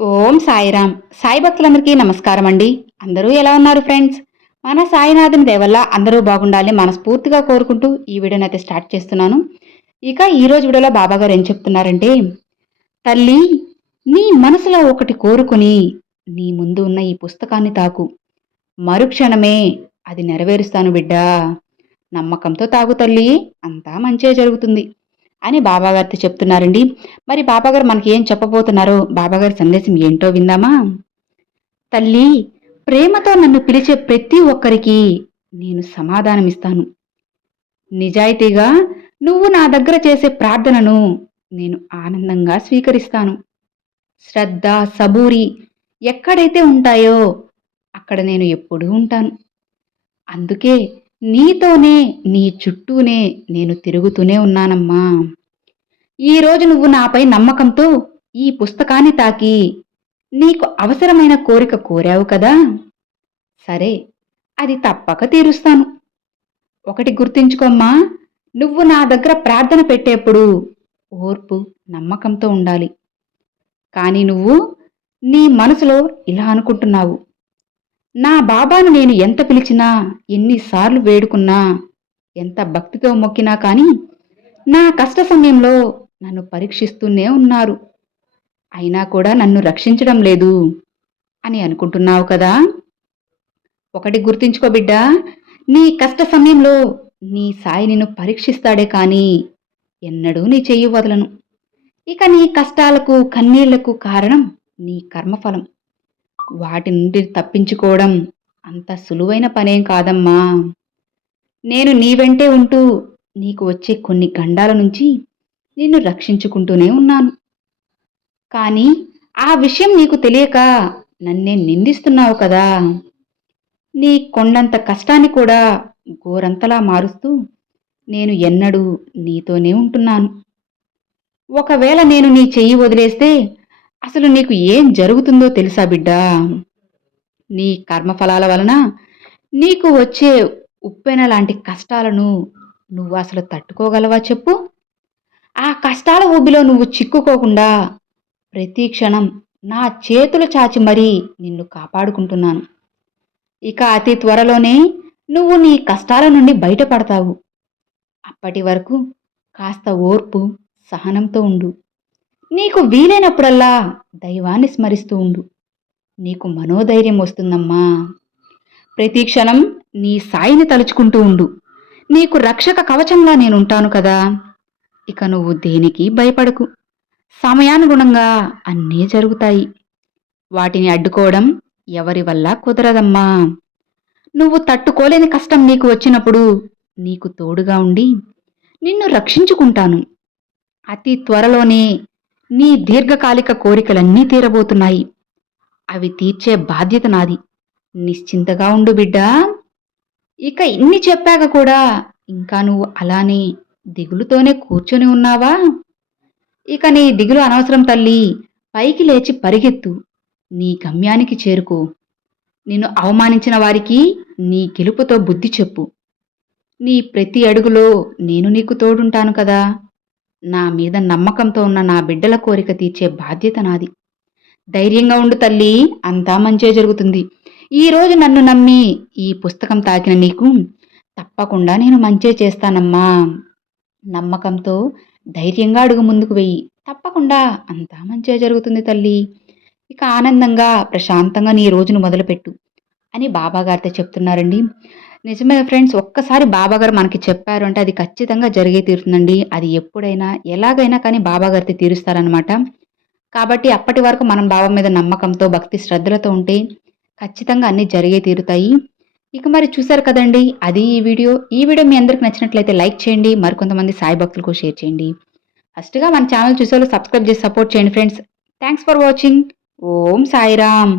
ఓం సాయిరామ్. సాయి భక్తులందరికీ నమస్కారం అండి. అందరూ ఎలా ఉన్నారు ఫ్రెండ్స్? మన సాయినాథుని దయ వల్ల అందరూ బాగుండాలని మనస్ఫూర్తిగా కోరుకుంటూ ఈ వీడియోని అయితే స్టార్ట్ చేస్తున్నాను. ఇక ఈరోజు వీడియోలో బాబాగారు ఏం చెప్తున్నారంటే, తల్లి, నీ మనసులో ఒకటి కోరుకుని నీ ముందు ఉన్న ఈ పుస్తకాన్ని తాకు. మరుక్షణమే అది నెరవేరుస్తాను బిడ్డా. నమ్మకంతో తాగు తల్లి, అంతా మంచే జరుగుతుంది అని బాబాగారితో చెప్తున్నారండి. మరి బాబాగారు మనకి ఏం చెప్పబోతున్నారో, బాబాగారి సందేశం ఏంటో విందామా? తల్లి, ప్రేమతో నన్ను పిలిచే ప్రతి ఒక్కరికి నేను సమాధానమిస్తాను. నిజాయితీగా నువ్వు నా దగ్గర చేసే ప్రార్థనను నేను ఆనందంగా స్వీకరిస్తాను. శ్రద్ధ, సబూరి ఎక్కడైతే ఉంటాయో అక్కడ నేను ఎప్పుడూ ఉంటాను. అందుకే నీతోనే, నీ చుట్టూనే నేను తిరుగుతూనే ఉన్నానమ్మా. ఈరోజు నువ్వు నాపై నమ్మకంతో ఈ పుస్తకాన్ని తాకి నీకు అవసరమైన కోరిక కోరావు కదా, సరే, అది తప్పక తీరుస్తాను. ఒకటి గుర్తుంచుకోమ్మా, నువ్వు నా దగ్గర ప్రార్థన పెట్టేప్పుడు ఓర్పు, నమ్మకంతో ఉండాలి. కానీ నువ్వు నీ మనసులో ఇలా అనుకుంటున్నావు, నా బాబాను నేను ఎంత పిలిచినా, ఎన్నిసార్లు వేడుకున్నా, ఎంత భక్తితో మొక్కినా కానీ నా కష్ట సమయంలో నన్ను పరీక్షిస్తూనే ఉన్నారు, అయినా కూడా నన్ను రక్షించడం లేదు అని అనుకుంటున్నావు కదా. ఒకటి గుర్తుంచుకో బిడ్డా, నీ కష్ట సమయంలో నీ సాయి నిన్ను పరీక్షిస్తాడే కానీ ఎన్నడూ నీ చెయ్యి వదలను. ఇక నీ కష్టాలకు, కన్నీళ్లకు కారణం నీ కర్మఫలం. వాటి నుండి తప్పించుకోవడం అంత సులువైన పనేం కాదమ్మా. నేను నీ వెంటే ఉంటూ నీకు వచ్చే కొన్ని గండాల నుంచి నిన్ను రక్షించుకుంటూనే ఉన్నాను. కానీ ఆ విషయం నీకు తెలియక నన్నే నిందిస్తున్నావు కదా. నీ కొండంత కష్టాన్ని కూడా గోరంతలా మారుస్తూ నేను ఎన్నడూ నీతోనే ఉంటున్నాను. ఒకవేళ నేను నీ చెయ్యి వదిలేస్తే అసలు నీకు ఏం జరుగుతుందో తెలుసా బిడ్డా? నీ కర్మఫలాల వలన నీకు వచ్చే ఉప్పెన లాంటి కష్టాలను నువ్వు అసలు తట్టుకోగలవా చెప్పు? ఆ కష్టాల ఊబిలో నువ్వు చిక్కుకోకుండా ప్రతి క్షణం నా చేతులు చాచి మరీ నిన్ను కాపాడుకుంటున్నాను. ఇక అతి త్వరలోనే నువ్వు నీ కష్టాల నుండి బయటపడతావు. అప్పటి వరకు కాస్త ఓర్పు, సహనంతో ఉండు. నీకు వీలైనప్పుడల్లా దైవాన్ని స్మరిస్తూ ఉండు. నీకు మనోధైర్యం వస్తుందమ్మా. ప్రతి క్షణం నీ సాయిని తలుచుకుంటూ ఉండు. నీకు రక్షక కవచంలా నేనుంటాను కదా. ఇక నువ్వు దేనికి భయపడకు. సమయానుగుణంగా అన్నీ జరుగుతాయి. వాటిని అడ్డుకోవడం ఎవరి వల్ల కుదరదమ్మా. నువ్వు తట్టుకోలేని కష్టం నీకు వచ్చినప్పుడు నీకు తోడుగా ఉండి నిన్ను రక్షించుకుంటాను. అతి త్వరలోనే నీ దీర్ఘకాలిక కోరికలన్నీ తీరబోతున్నాయి. అవి తీర్చే బాధ్యత నాది. నిశ్చింతగా ఉండు బిడ్డా. ఇక ఇన్ని చెప్పాక కూడా ఇంకా నువ్వు అలానే దిగులుతోనే కూర్చొని ఉన్నావా? ఇక నీ దిగులు అనవసరం తల్లి. పైకి లేచి పరిగెత్తు. నీ గమ్యానికి చేరుకో. నిన్ను అవమానించిన వారికి నీ గెలుపుతో బుద్ధి చెప్పు. నీ ప్రతి అడుగులో నేను నీకు తోడుంటాను కదా. నా మీద నమ్మకంతో ఉన్న నా బిడ్డల కోరిక తీర్చే బాధ్యత నాది. ధైర్యంగా ఉండు తల్లి, అంతా మంచే జరుగుతుంది. ఈరోజు నన్ను నమ్మి ఈ పుస్తకం తాకిన నీకు తప్పకుండా నేను మంచే చేస్తానమ్మా. నమ్మకంతో ధైర్యంగా అడుగు ముందుకు వెయ్యి. తప్పకుండా అంతా మంచే జరుగుతుంది తల్లి. ఇక ఆనందంగా, ప్రశాంతంగా నీ రోజును మొదలుపెట్టు అని బాబాగారితో చెప్తున్నారండి. నిజమే ఫ్రెండ్స్, ఒక్కసారి బాబాగారు మనకి చెప్పారు అంటే అది ఖచ్చితంగా జరిగే తీరుతుందండి. అది ఎప్పుడైనా ఎలాగైనా కానీ బాబాగారితో తీరుస్తారనమాట. కాబట్టి అప్పటి వరకు మనం బాబా మీద నమ్మకంతో, భక్తి శ్రద్ధలతో ఉంటే ఖచ్చితంగా అన్నీ జరిగే తీరుతాయి. ఇక మరి చూసారు కదండి, అది ఈ వీడియో. ఈ వీడియో మీ అందరికి నచ్చినట్లయితే లైక్ చేయండి, మరికొంతమంది సాయి భక్తులకు షేర్ చేయండి. ఫస్ట్గా మన ఛానల్ చూసేవాళ్ళు సబ్స్క్రైబ్ చేసి సపోర్ట్ చేయండి friends. Thanks for watching. Om Sairam.